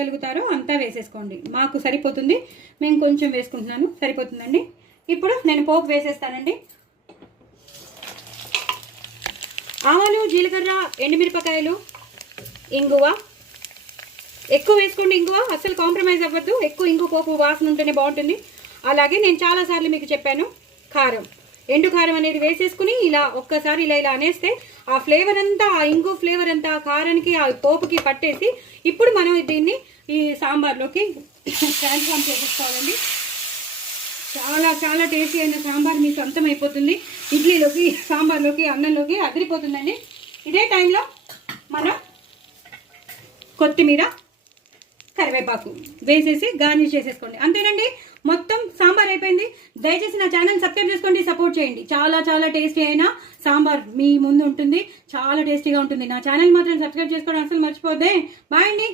గలుగుతారో అంతా వేసేసుకోండి. మాకు సరిపోతుంది, మేము కొంచెం వేసుకుంటున్నాను, సరిపోతుందండి. ఇప్పుడు నేను పోపు వేసేస్తానండి. ఆవాలు, జీలకర్ర, ఎండుమిరపకాయలు, ఇంగువ ఎక్కువ వేసుకోండి. ఇంగువ అస్సలు కాంప్రమైజ్ అవ్వద్దు. ఎక్కువ ఇంగువ పోపు వాసన ఉంటేనే బాగుంటుంది. అలాగే నేను చాలాసార్లు మీకు చెప్పాను, కారం, ఎండు కారం అనేది వేసేసుకుని ఇలా ఒక్కసారి ఇలా అనేస్తే ఆ ఫ్లేవర్ అంతా, ఆ ఇంగు ఫ్లేవర్ అంతా ఆ కారానికి, ఆ పోపుకి పట్టేసి ఇప్పుడు మనం దీన్ని ఈ సాంబార్లోకి ట్రాన్స్ఫార్మ్ చేసేసుకోవాలండి. చాలా చాలా టేస్టీ అయిన సాంబార్ మీకు అంతమైపోతుంది. ఇడ్లీలోకి, సాంబార్లోకి, అన్నంలోకి అదిరిపోతుందండి. ఇదే టైంలో మనం కొత్తిమీర, కరివేపాకు వేసేసి గార్నిష్ చేసేసుకోండి. అంతేనండి, మొత్తం సాంబార్ అయిపోయింది. దయచేసి నా ఛానల్ సబ్స్క్రైబ్ చేసుకోండి, సపోర్ట్ చేయండి. చాలా చాలా టేస్టీ అయిన సాంబార్ మీ ముందు ఉంటుంది, చాలా టేస్టీగా ఉంటుంది. నా ఛానల్ మాత్రం సబ్స్క్రైబ్ చేసుకోవడం అసలు మర్చిపోద్దే. బాయ్ అండి.